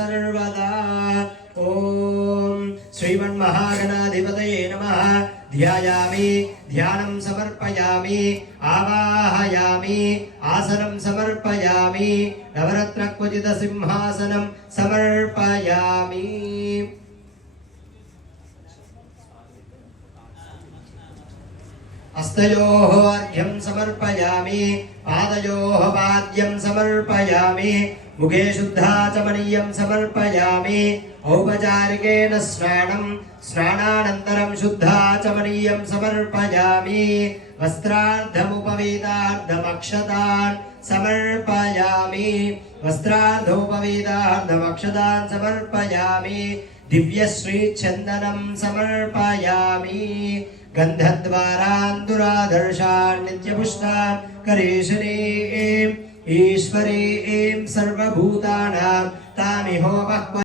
सर्वदा ओम श्रीमन्महागणाधिपतये नमः। ध्यायामि ध्यानं समर्पयामि आवाहयामि आसनं समर्पयामि नवरत्नक्वचित सिंहासनं समर्पयामि। हस्तयोः अर्घ्यं समर्पयामि पादयोः पाद्यं समर्पयामि मुखे शुद्धाचमनीयं समर्पयामि। औपचारिकेन स्नानानन्तरं शुद्धाचमनीयं समर्पयामि। वस्त्रार्धमुपवीतार्धमक्षतान् समर्पयामि। वस्त्रार्धोपवीतार्धमक्षतान् समर्पयामि। दिव्यश्रीचन्दनं समर्पयामि। गन्धद्वारान्दुरादर्शान् नित्यपुष्टान् करेशनीं ईश्वरीं सर्वभूतानां तामिहोमः